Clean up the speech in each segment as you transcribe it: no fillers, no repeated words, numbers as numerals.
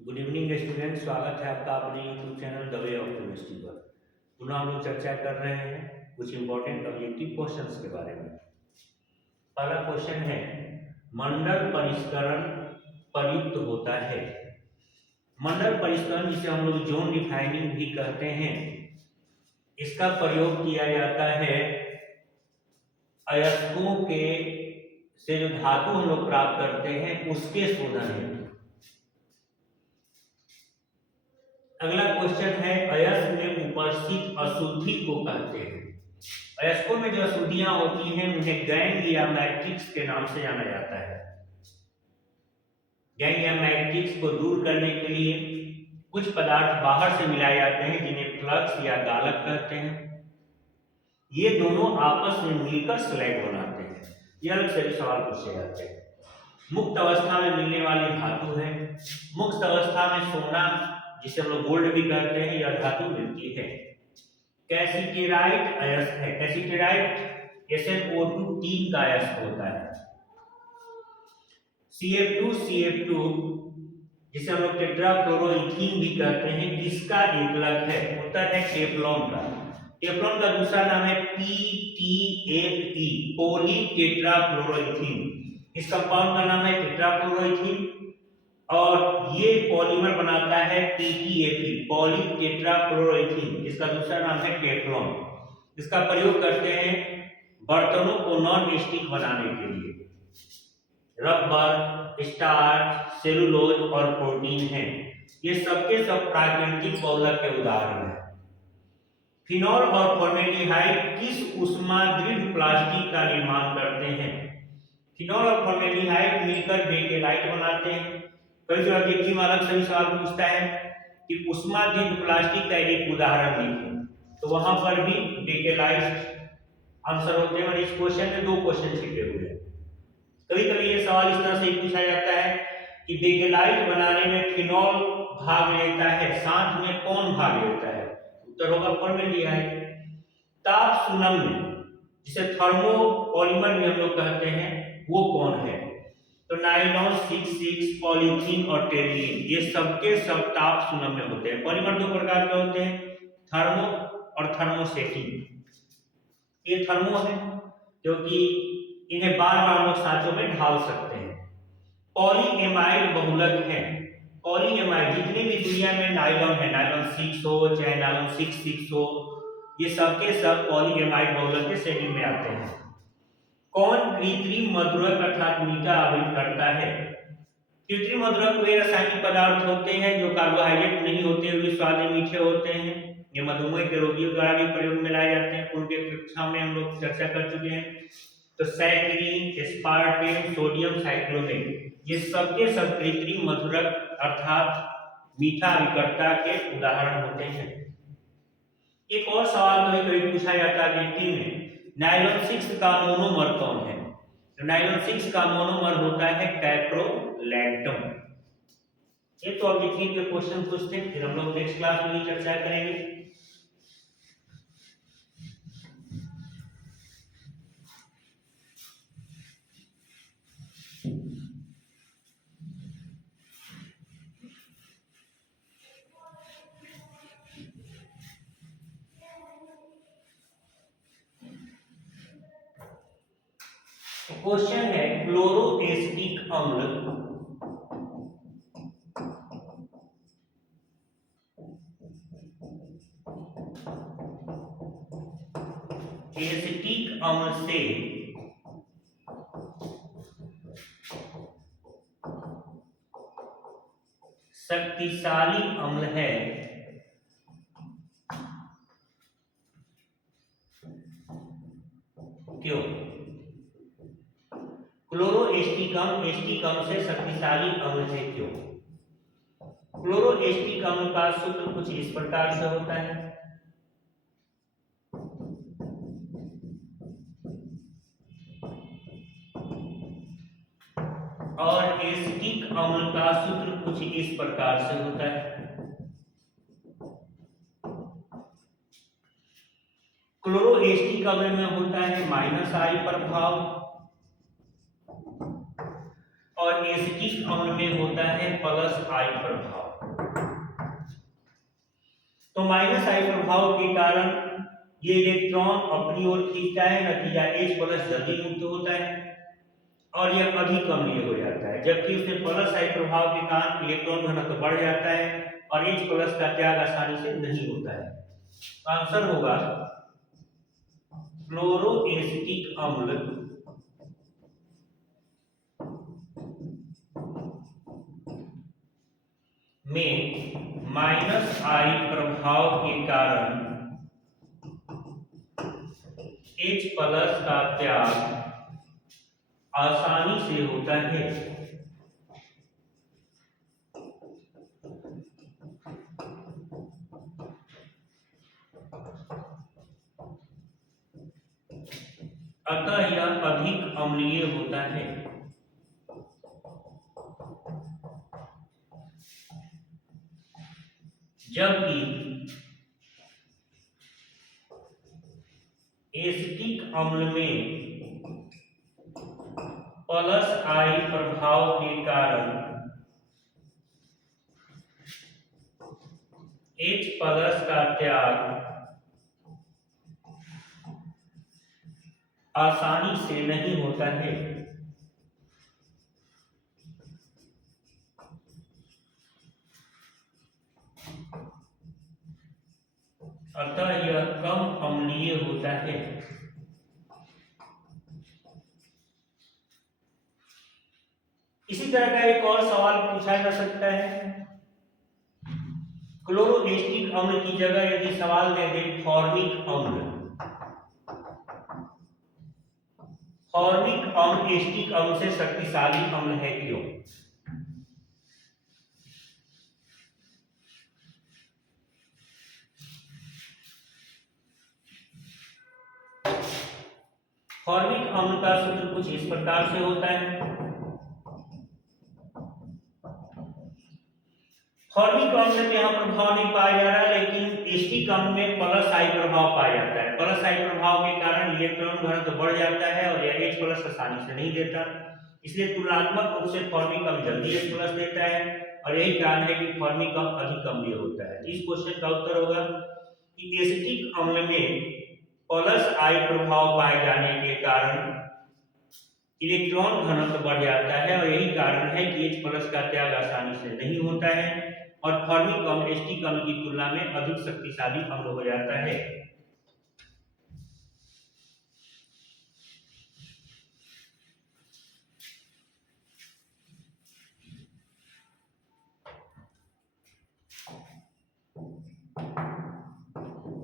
Good evening student, स्वागत है आपका अपने YouTube channel the way of chemistry पर। पुनः हम लोग चर्चा कर रहे हैं कुछ इंपॉर्टेंट ऑब्जेक्टिव क्वेश्चंस के बारे में। पहला क्वेश्चन है, मंडल परिष्करण प्रयुक्त होता है। मंडल परिष्करण, जिसे हम लोग जोन डिफाइनिंग भी कहते हैं, इसका प्रयोग किया जाता है अयस्कों के से जो धातु हम लोग प्राप्त करते हैं उसके शोधन हेतु। अगला क्वेश्चन है, अयस्क में उपस्थित अशुद्धि को कहते हैं। अयस्कों में जो अशुद्धियां होती हैं उन्हें गैंग या मैट्रिक्स के नाम से जाना जाता है। गैंग या मैट्रिक्स को दूर करने के लिए कुछ पदार्थ बाहर से मिलाए जाते हैं जिन्हें फ्लक्स या गालक कहते हैं। ये दोनों आपस में मिलकर स्लैग बनाते हैं। ये अलग से सवाल पूछे जाते हैं। मुक्त अवस्था में मिलने वाली धातु है। मुक्त अवस्था में सोना, जिसे हम लोग गोल्ड भी कहते हैं, यह धातु मिलती है। कैसिटेराइट अयस्क है। कैसिटेराइट SnO2 3 का अयस्क होता है। CF2 जिसे हम लोग टेट्राफ्लोरोइथीन भी कहते हैं, किसका एकलक है? उत्तर है टेफ्लॉन का। टेफ्लॉन का दूसरा नाम है PTFE, पॉली टेट्राफ्लोरोइथीन। इस कंपाउंड का नाम है टेट्राफ्लोरोइथीन और ये पॉलीमर बनाता है PTFE, पॉली टेट्राफ्लोरोइथीन। इसका दूसरा नाम है टेफ्लॉन। इसका प्रयोग करते हैं बर्तनों को नॉन स्टिक बनाने के लिए। रबर, स्टार्च, सेलुलोज और प्रोटीन हैं। ये सबके सब प्राकृतिक बहुलक के उदाहरण हैं। फिनॉल और फॉर्मेल्डिहाइड किस ऊष्मादृढ़ प्लास्टिक का निर्माण करते हैं? फिनॉल और फॉर्मेल्डिहाइड मिलकर बेकेलाइट बनाते हैं। कई जो ऑब्जेक्टिव में अलग से सवाल पूछता है कि ऊष्मादृढ़ प्लास्टिक का एक उदाहरण लिखें, तो वहां पर भी बेकेलाइट आंसर होते हैं। और इस क्वेश्चन में दो क्वेश्चन छिपे हुए हैं। कभी कभी ये सवाल इस तरह से पूछा जाता है कि बेकेलाइट बनाने में फिनॉल भाग लेता है, साथ में कौन भाग लेता है? उत्तर होगा फॉर्मेल्डिहाइड। ताप सुनम्य, जिसे थर्मोपॉलीमर भी हम लोग कहते हैं, वो कौन है? तो नायलॉन, 6,6, पॉलीथीन और टेरिलीन, ये सबके सब ताप सुनम्य होते हैं। पॉलीमर दो प्रकार के होते हैं, थर्मो और थर्मोसेटिंग। ये थर्मो है क्योंकि इन्हें बार बार हम लोग सांचों में ढाल सकते हैं। पॉलीएमाइड बहुलक है। पॉलीएमाइड जितने भी दुनिया में नायलॉन है, नायलॉन 6 हो चाहे नायलॉन 6,6 हो, ये सबके सब पॉलीएमाइड बहुलक के श्रेणी में आते हैं। कौन कृत्रिम मधुरक अर्थात मीठा आवृत करता है? कृत्रिम मधुरक वे रासायनिक पदार्थ होते हैं जो कार्बोहाइड्रेट नहीं होते हुए स्वाद में मीठे होते हैं। ये मधुमेह के रोगियों द्वारा भी प्रयोग में लाए जाते हैं। पूर्व के कक्षा में हम लोग चर्चा कर चुके हैं। तो सैकरीन, एस्पार्टेम, सोडियम साइक्लोमेट, ये सबके सब कृत्रिम मधुरक अर्थात मीठा अभिकर्ता के उदाहरण होते हैं। एक और सवाल कभी कभी पूछा जाता है व्यक्ति में, नायलॉन 6 का मोनोमर कौन है? तो नायलॉन 6 का मोनोमर होता है कैप्रोलैक्टम। ये तो ऑब्जेक्टिव के क्वेश्चन पूछते हैं, फिर हम लोग नेक्स्ट क्लास में चर्चा करेंगे। क्वेश्चन है, क्लोरोएसिटिक अम्ल एसिटिक अम्ल से शक्तिशाली अम्ल है, क्यों? एस्टिक अम्ल से शक्तिशाली अम्ल है क्यों? क्लोरोएसिटिक अम्ल का सूत्र कुछ इस प्रकार से होता है। और एसिटिक अम्ल का सूत्र कुछ इस प्रकार से होता है। क्लोरोएसिटिक अम्ल में होता है -I प्रभाव और एसिटिक अम्ल में होता है +I प्रभाव। तो माइनस आई प्रभाव के कारण ये इलेक्ट्रॉन अपनी ओर खींचता है, नतीजा H प्लस जल्दी मुक्त होता है और यह अधिक अम्लीय हो जाता है, जबकि उसमें प्लस आई प्रभाव के कारण इलेक्ट्रॉन घनत्व बढ़ जाता है और H प्लस का त्याग आसानी से नहीं होता है। तो आंसर होगा क्लोरोएसिटिक अम्ल में माइनस आई प्रभाव के कारण H प्लस का त्याग आसानी से होता है। अतः यह अधिक अम्लीय होता है। जबकि एसिटिक अम्ल में प्लस आई प्रभाव के कारण H प्लस का त्याग आसानी से नहीं होता है। अतः यह कम अम्लीय होता है। इसी तरह का एक और सवाल पूछा जा सकता है। क्लोरोएसिटिक अम्ल की जगह यदि सवाल दे दे फॉर्मिक अम्ल, फॉर्मिक अम्ल एसिटिक अम्ल से शक्तिशाली अम्ल है, क्यों? फॉर्मिक अम्ल का सूत्र कुछ इस प्रकार से होता है। फॉर्मिक अम्ल में यहाँ प्रभाव नहीं पाया जा रहा, लेकिन एसिटिक अम्ल में प्लस आई प्रभाव पाया जाता है। प्लस आई प्रभाव के कारण इलेक्ट्रॉन घनत्व बढ़ जाता है और यह H प्लस आसानी से नहीं देता, इसलिए तुलनात्मक रूप से फॉर्मिक अम्ल जल्दी H प्लस देता है और यही कारण है कि फॉर्मिक अम्ल अधिक अम्लीय होता है। इस क्वेश्चन का उत्तर होगा कि एसिटिक अम्ल में प्लस आई प्रभाव पाए जाने के कारण इलेक्ट्रॉन घनत्व बढ़ जाता है और यही कारण है कि H प्लस का त्याग आसानी से नहीं होता है और फॉर्मिक अम्ल एसिटिक अम्ल की तुलना में अधिक शक्तिशाली अम्ल हो जाता है।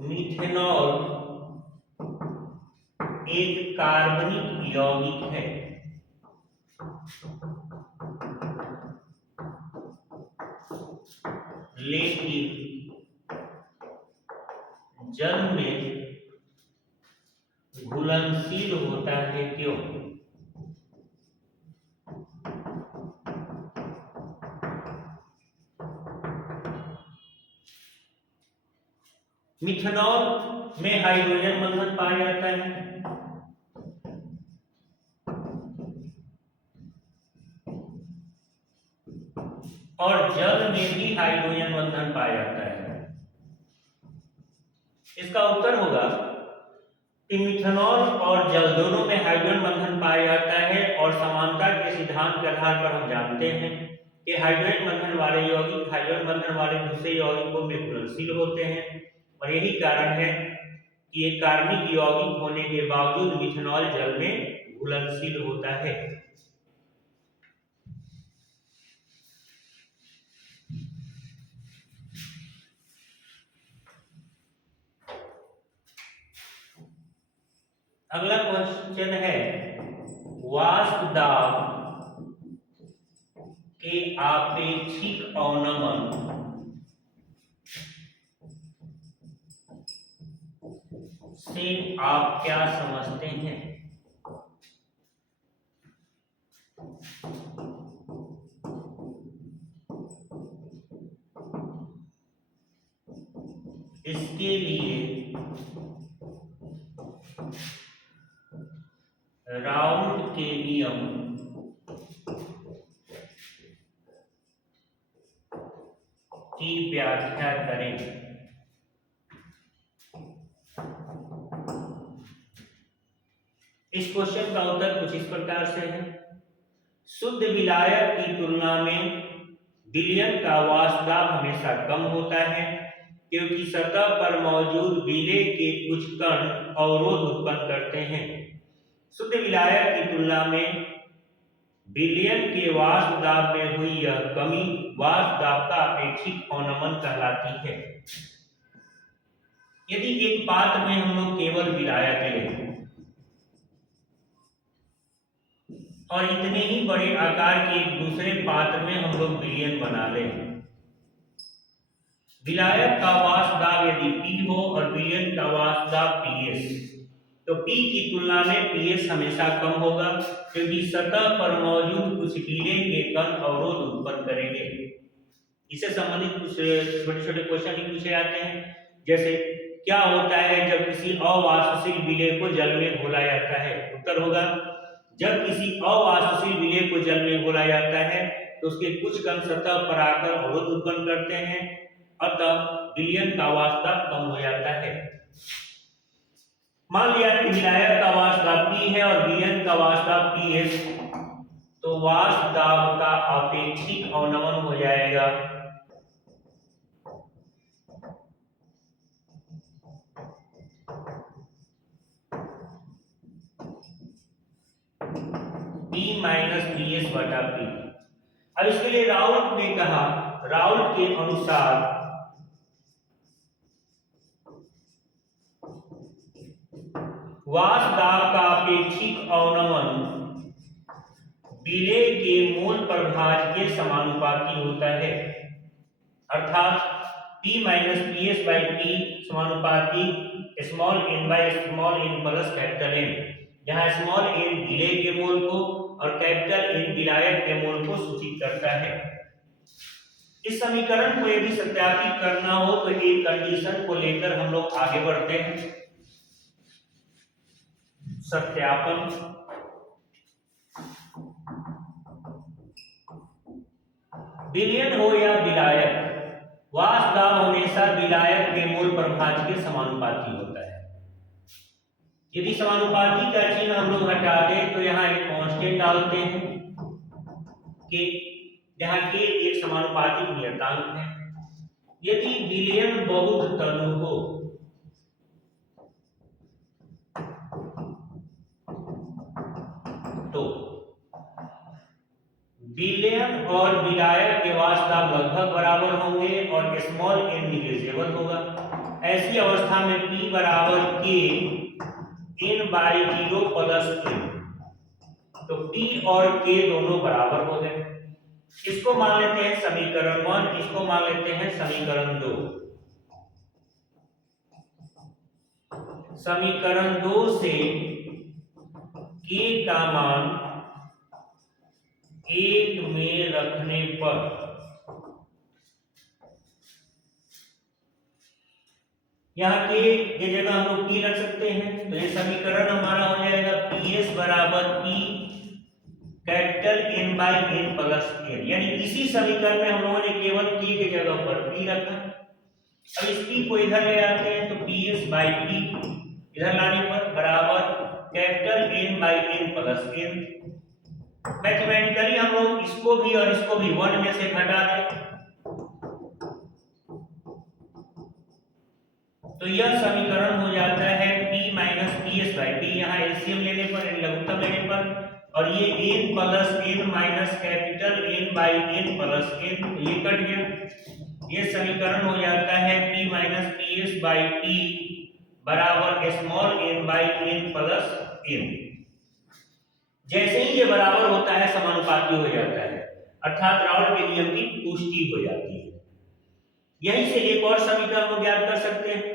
मिथेनॉल एक कार्बनिक यौगिक है। लेकिन जल में घुलनशील होता है, क्यों? मिथेनॉल में हाइड्रोजन बंधन पाया जाता है और जल में भी हाइड्रोजन बंधन पाया जाता है। इसका उत्तर होगा कि मिथेनॉल और जल दोनों में हाइड्रोजन बंधन पाया जाता है और समानता के सिद्धांत के आधार पर हम जानते हैं कि हाइड्रोजन बंधन वाले यौगिक हाइड्रोजन बंधन वाले दूसरे यौगिकों में घुलनशील होते हैं और यही कारण है कि एक कार्बनिक यौगिक होने के बावजूद मिथेनॉल जल में घुलनशील होता है। अगला क्वेश्चन है वाष्प दाब के आपेक्षिक अवनमन से आप क्या समझते हैं? इसके लिए राउंड के नियम की व्याख्या करें। क्वेश्चन का उत्तर कुछ इस प्रकार से है। शुद्ध विलायक की तुलना में विलयन का वाष्प दाब हमेशा कम होता है, क्योंकि सतह पर मौजूद विलेय के कुछ कण अवरोध उत्पन्न करते हैं। शुद्ध विलायक की तुलना में विलयन के वाष्प दाब में हुई यह कमी वाष्प दाब का अपेक्षित अवनमन कहलाती है। यदि एक पात्र में हम लोग केवल विलायक लें और इतने ही बड़े आकार के एक दूसरे पात्र में हम लोग विलयन बना लें, विलायक का वाष्प दाब यदि P हो और विलयन का वाष्प दाब PS, तो P की तुलना में PS हमेशा कम होगा, क्योंकि सतह पर मौजूद कुछ विलेय के कण अवरोध उत्पन्न करेंगे। इससे संबंधित कुछ छोटे छोटे क्वेश्चन भी पूछे जाते हैं, जैसे क्या होता है जब किसी अवाष्पशील विलेय को जल में घोला जाता है? उत्तर होगा, जब किसी अवाष्पशील विलेय को जल में घोला जाता है तो उसके कुछ कण सतह पर आकर अवरोध उत्पन्न करते हैं, अतः विलयन का वाष्प दाब कम हो जाता है। मान लिया कि विलायक का वाष्प दाब P है और विलयन का वाष्प दाब PS, तो वाष्प दाब का अपेक्षित अवनमन हो जाएगा P माइनस PS बटा P। अब इसके लिए राउल्ट ने कहा, राउल्ट के अनुसार वाष्प दाब का अपेक्षित अवनमन विलेय के मूल प्रभाज के समानुपाती होता है, अर्थात P minus PS by P समानुपाती small n by small n plus capital N, जहां स्मॉल n विलेय के मोल को और कैपिटल N विलायक के मोल को सूचित करता है। इस समीकरण को यदि सत्यापित करना हो तो एक कंडीशन को लेकर हम लोग आगे बढ़ते हैं। सत्यापन। विलयन हो या विलायक, वाष्प दाब हमेशा विलायक के मूल प्रभाज के समानुपाती होता है। यदि समानुपाती का चिन्ह हम लोग हटा दें तो यहाँ एक कांस्टेंट डालते हैं के, जहाँ के एक समानुपाती नियतांक है। यदि विलयन बहुत तनु हो तो विलयन और विलायक के वाष्प दाब लगभग बराबर होंगे और स्मॉल n निग्लिजिबल होगा। ऐसी अवस्था में P बराबर K n by 0 plus n, तो P और K दोनों बराबर हो गए। इसको मान लेते हैं समीकरण 1, इसको मान लेते हैं समीकरण 2। समीकरण 2 से K का मान 1 में रखने पर यहाँ के जगह हम लोग P रख सकते हैं, तो ये समीकरण हमारा हो जाएगा PS बराबर P capital N by N plus N, यानी इसी समीकरण में हम लोगों ने केवल K के जगह पर P रखा। अब इस P को इधर ले आते हैं तो PS बाई P इधर लाने पर बराबर capital N by N plus N। Mathematically हम लोग इसको भी और इसको भी 1 में से घटा दें तो यह समीकरण हो जाता है P minus PS by P, यहाँ एलसीएम लेने पर लघुत्तम लेने पर, और ये n plus n minus capital N by N plus N, तो ये कट गया। ये समीकरण हो जाता है P minus PS by P बराबर small n by n plus n। जैसे ही ये बराबर होता है समानुपाती हो जाता है, अर्थात राउल्ट के नियम की पुष्टि हो जाती है। यहीं से एक और समीकरण को ज्ञात कर सकते हैं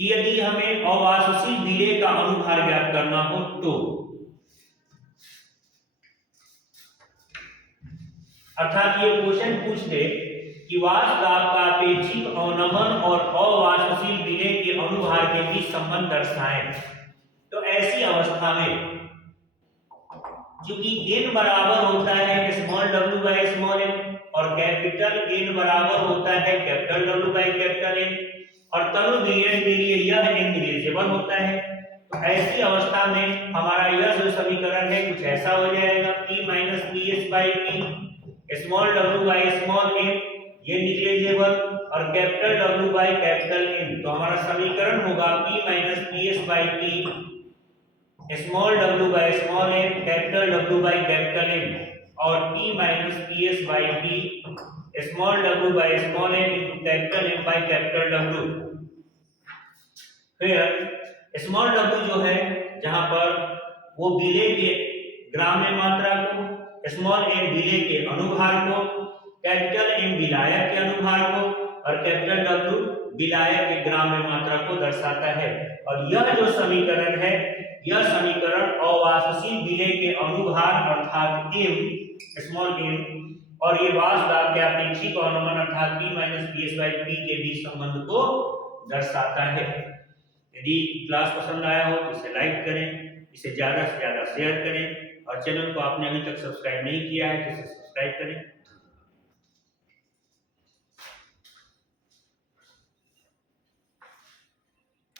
कि यदि हमें अवाष्पशील विलेय का अनुभार ज्ञात करना हो तो, अर्थात ये क्वेश्चन पूछ दे कि वाष्प दाब का अपेक्षित अवनमन और अवाष्पशील विलेय के अनुभार के बीच संबंध दर्शाएं, तो ऐसी अवस्था में चूंकि n बराबर होता है small w by small n और कैपिटल N बराबर होता है capital W by capital N, और तनु विलयन के लिए यह n निग्लिजिबल होता है, तो ऐसी अवस्था में हमारा यह जो समीकरण है कुछ ऐसा हो जाएगा, p minus P S by P, small w by small m, ये निग्लिजिबल, और capital W by capital M। तो हमारा समीकरण होगा p minus P S by P, small w by small m, capital W by capital M, और p minus P S by P, small w by small m into capital M by capital W। फिर small w जो है जहां पर वो विलेय के ग्राम्य मात्रा को, स्मॉल m विलेय के अनुभार को, कैपिटल M विलायक के अनुभार को, और कैपिटल W विलायक के ग्राम्य मात्रा को दर्शाता है। और यह जो समीकरण है, यह समीकरण अवाष्पशील विलेय के अनुभार अर्थात m, स्मॉल m, और ये वाष्प दाब के अपेक्षिक अवनमन अर्थात p minus P S by P के बीच संबंध को दर्शाता है। यदि क्लास पसंद आया हो तो इसे लाइक करें, इसे ज़्यादा से ज़्यादा शेयर करें, और चैनल को आपने अभी तक सब्सक्राइब नहीं किया है तो इसे सब्सक्राइब करें।